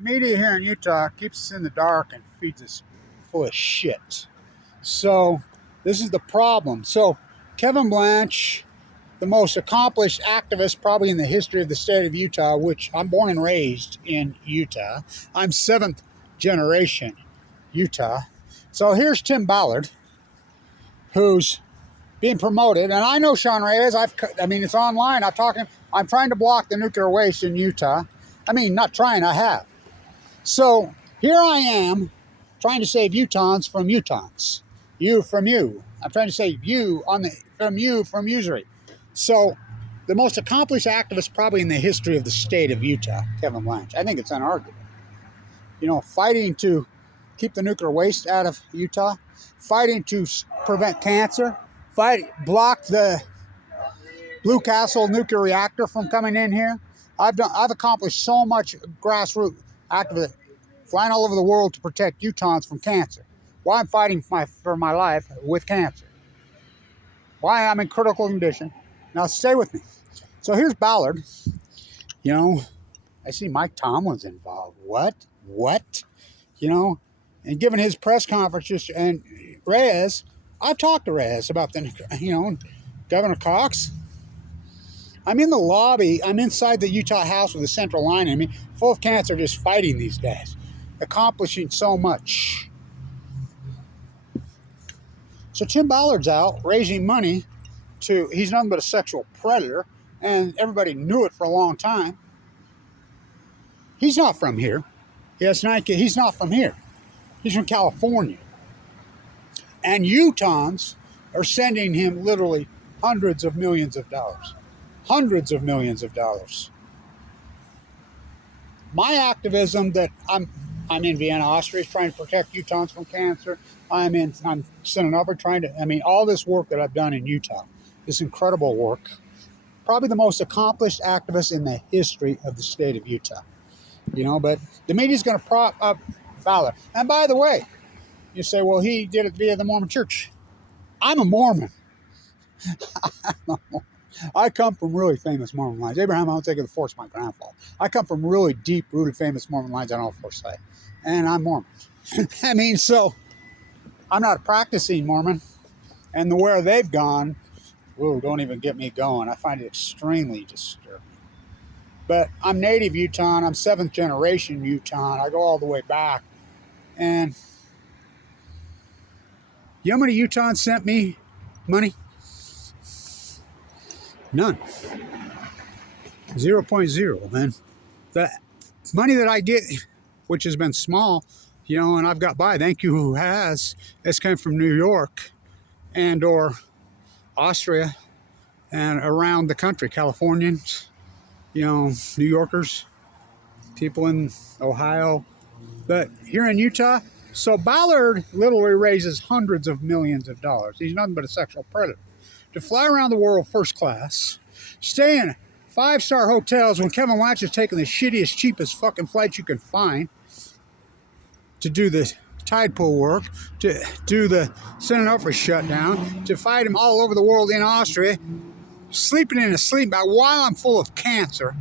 The media here in Utah keeps us in the dark and feeds us full of shit. So this is the problem. So Kevin Blanch, the most accomplished activist probably in the history of the state of Utah, which I'm born and raised in Utah. I'm 7th generation Utah. So here's Tim Ballard, who's being promoted, and I know Sean Reyes. I mean, it's online. I'm trying to block the nuclear waste in Utah. I mean, not trying, I have. So here I am trying to save Utahns from Utahns. You from you. I'm trying to save you from usury. So the most accomplished activist probably in the history of the state of Utah, Kevin Blanch. I think it's unarguable. You know, fighting to keep the nuclear waste out of Utah, fighting to prevent cancer, block the Blue Castle nuclear reactor from coming in here. I've accomplished so much grassroots activism, flying all over the world to protect Utahns from cancer. Why I'm fighting for my life with cancer. Why I'm in critical condition. Now stay with me. So here's Ballard. You know, I see Mike Tomlin's involved. What? You know, and given his press conferences, and Reyes, I've talked to Reyes about Governor Cox. I'm in the lobby. I'm inside the Utah House with a central line in me, full of cancer, just fighting these guys, accomplishing so much. So Tim Ballard's out raising money he's nothing but a sexual predator, and everybody knew it for a long time. He's not from here. Yes, Nike, he's not from here. He's from California. And Utahns are sending him literally hundreds of millions of dollars. Hundreds of millions of dollars. My activism that I'm in Vienna, Austria, trying to protect Utahns from cancer. I'm sending over all this work that I've done in Utah, this incredible work. Probably the most accomplished activist in the history of the state of Utah. You know, but the media's going to prop up Ballard. And by the way, you say, well, he did it via the Mormon church. I'm a Mormon. I come from really famous Mormon lines. Abraham, I don't take the force, my grandfather. I come from really deep-rooted, famous Mormon lines on all four sides. And I'm Mormon. I mean, so I'm not a practicing Mormon. And where they've gone, whoa, don't even get me going. I find it extremely disturbing. But I'm native Utahn. I'm 7th generation Utahn. I go all the way back. And you know how many Utahns sent me money? None. 0.0, man. The money that I get, which has been small, you know, and I've got by, thank you who has, it's come from New York and or Austria and around the country, Californians, you know, New Yorkers, people in Ohio. But here in Utah, so Ballard literally raises hundreds of millions of dollars. He's nothing but a sexual predator. To fly around the world first class, stay in 5-star hotels when Kevin Blanch is taking the shittiest, cheapest fucking flights you can find to do the tide pool work, to do the sending out for shutdown, to fight him all over the world in Austria, sleeping in a sleep bag while I'm full of cancer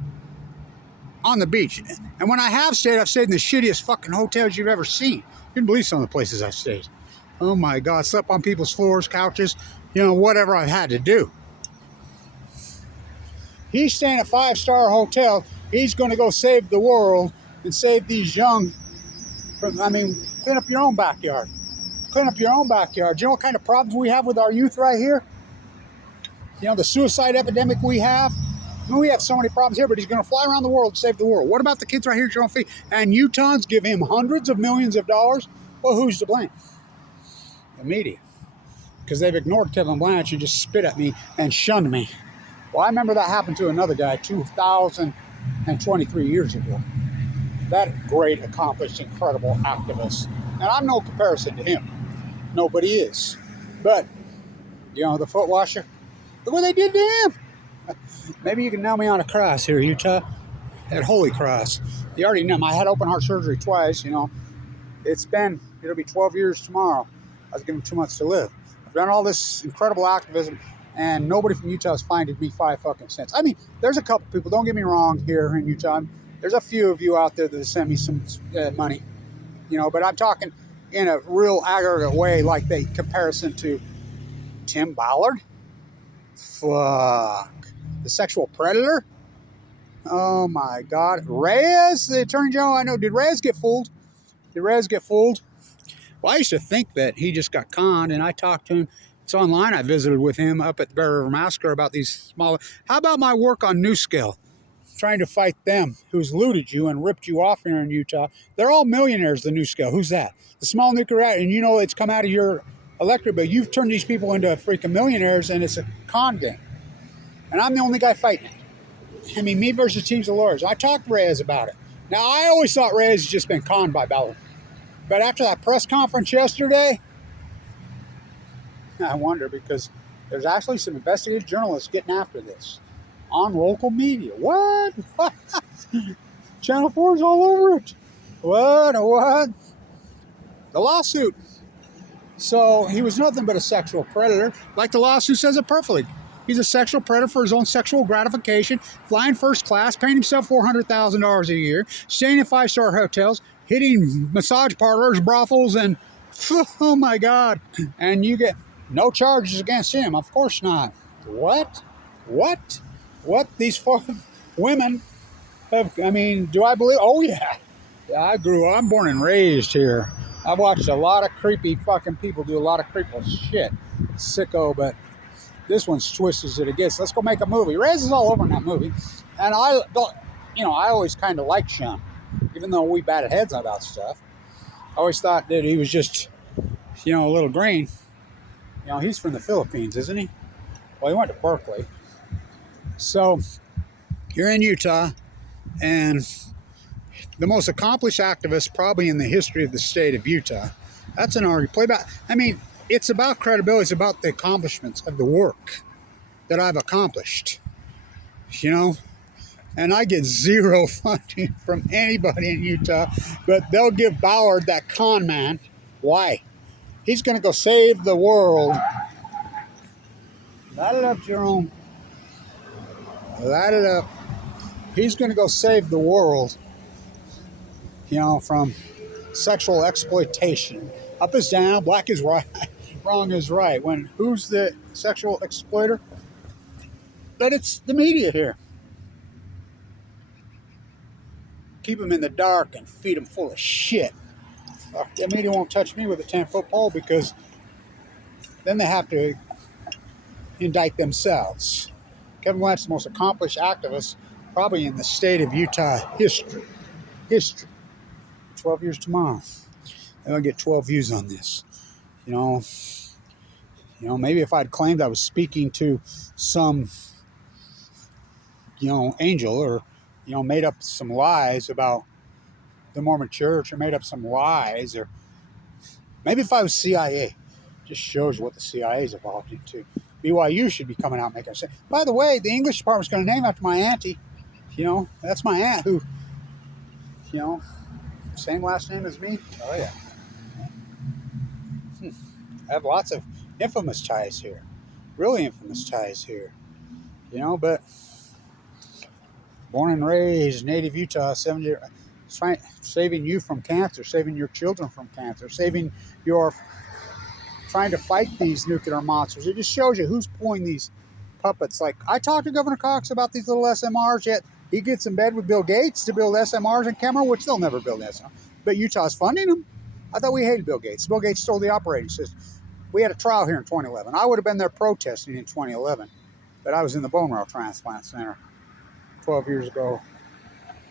on the beach. And when I have stayed, I've stayed in the shittiest fucking hotels you've ever seen. You can believe some of the places I've stayed. Oh my God, slept on people's floors, couches, you know, whatever I've had to do. He's staying at 5-star hotel. He's going to go save the world and save these young from, clean up your own backyard. Clean up your own backyard. Do you know what kind of problems we have with our youth right here? You know, the suicide epidemic we have. I mean, we have so many problems here, but he's going to fly around the world to save the world. What about the kids right here at your own feet? And Utahns give him hundreds of millions of dollars? Well, who's to blame? The media. Because they've ignored Kevin Blanch and just spit at me and shunned me. Well, I remember that happened to another guy 2,023 years ago. That great, accomplished, incredible activist. And I'm no comparison to him. Nobody is. But, you know, the foot washer, look what they did to him. Maybe you can nail me on a cross here, Utah. At Holy Cross. You already know. I had open heart surgery twice, you know. It'll be 12 years tomorrow. I was given 2 months to live. I've done all this incredible activism, and nobody from Utah has fined me 5 fucking cents. I mean, there's a couple people, don't get me wrong, here in Utah. There's a few of you out there that send me some money, you know, but I'm talking in a real aggregate way, like the comparison to Tim Ballard. Fuck. The sexual predator? Oh my God. Reyes, the Attorney General, I know. Did Reyes get fooled? Did Reyes get fooled? Well, I used to think that he just got conned, and I talked to him. It's online. I visited with him up at the Bear River Massacre about these small. How about my work on New Scale? Trying to fight them who's looted you and ripped you off here in Utah. They're all millionaires, the New Scale. Who's that? The small nuclear, and you know it's come out of your electorate, but you've turned these people into freaking millionaires, and it's a con game. And I'm the only guy fighting it. I mean, me versus teams of lawyers. I talked to Reyes about it. Now, I always thought Reyes had just been conned by Ballard. But after that press conference yesterday, I wonder, because there's actually some investigative journalists getting after this on local media. What? What? Channel 4's all over it. What? The lawsuit. So he was nothing but a sexual predator, like the lawsuit says it perfectly. He's a sexual predator for his own sexual gratification, flying first class, paying himself $400,000 a year, staying in five-star hotels, hitting massage parlors, brothels, and oh my God. And you get no charges against him. Of course not. What? These four women have, I mean, do I believe? Oh yeah. I'm born and raised here. I've watched a lot of creepy fucking people do a lot of creepy shit. Sicko, but this one's twisted as it gets. Let's go make a movie. Reyes is all over in that movie. And I always kind of liked Sean, even though we batted heads about stuff. I always thought that he was just, a little green. He's from the Philippines, isn't he? Well, he went to Berkeley. So, you're in Utah, and the most accomplished activist probably in the history of the state of Utah. That's an argument. It's about credibility. It's about the accomplishments of the work that I've accomplished. And I get zero funding from anybody in Utah, but they'll give Ballard, that con man. Why? He's going to go save the world. Light it up, Jerome. Light it up. He's going to go save the world, from sexual exploitation. Up is down, black is right, wrong is right. Who's the sexual exploiter? But it's the media here. Keep them in the dark and feed them full of shit. The media won't touch me with a 10-foot pole, because then they have to indict themselves. Kevin Blanch is the most accomplished activist probably in the state of Utah history. 12 years tomorrow. And I'll get 12 views on this. Maybe if I'd claimed I was speaking to some, angel, or, made up some lies about the Mormon church, or made up some lies, or maybe if I was CIA, just shows what the CIA is evolved into. BYU should be coming out and making a say. By the way, the English department's going to name after my auntie. That's my aunt who, same last name as me. Oh yeah. I have lots of infamous ties here. Really infamous ties here. But born and raised, native Utah, 7 years, saving you from cancer, saving your children from cancer, trying to fight these nuclear monsters. It just shows you who's pulling these puppets. Like, I talked to Governor Cox about these little SMRs, yet he gets in bed with Bill Gates to build SMRs in Cameron, which they'll never build SMRs. But Utah's funding them. I thought we hated Bill Gates. Bill Gates stole the operating system. We had a trial here in 2011. I would have been there protesting in 2011, but I was in the bone marrow transplant center 12 years ago,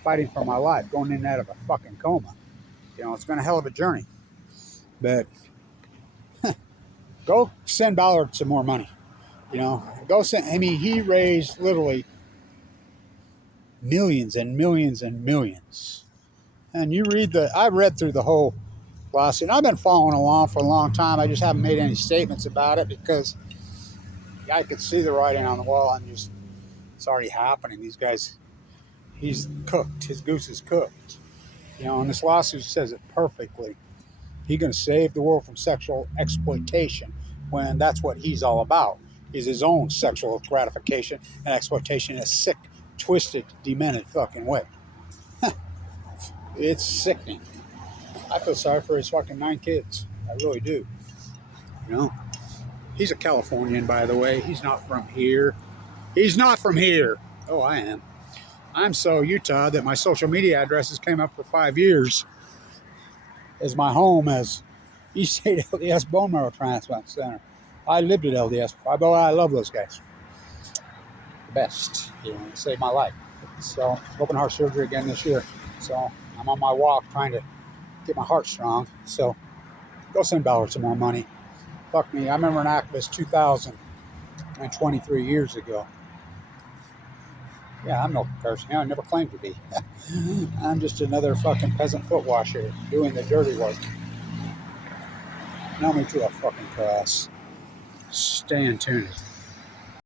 fighting for my life, going in and out of a fucking coma. It's been a hell of a journey. But go send Ballard some more money. Go send. He raised literally millions and millions and millions. And I read through the whole lawsuit. I've been following along for a long time. I just haven't made any statements about it, because I could see the writing on the wall, and it's already happening. These guys, he's cooked. His goose is cooked. And this lawsuit says it perfectly. He's going to save the world from sexual exploitation, when that's what he's all about. Is his own sexual gratification and exploitation in a sick, twisted, demented fucking way. It's sickening. I feel sorry for his fucking 9 kids. I really do. You know? He's a Californian, by the way. He's not from here. He's not from here. Oh, I am. I'm so Utah that my social media addresses came up for 5 years as my home as East State LDS Bone Marrow Transplant Center. I lived at LDS. I love those guys. The best. You know, saved my life. So, open heart surgery again this year. So, I'm on my walk trying to get my heart strong. So, go send Ballard some more money. Fuck me. I remember an activist 2023 years ago. Yeah, I'm no comparison. I never claimed to be. I'm just another fucking peasant foot washer doing the dirty work. Nail me to a fucking cross. Stay in tune.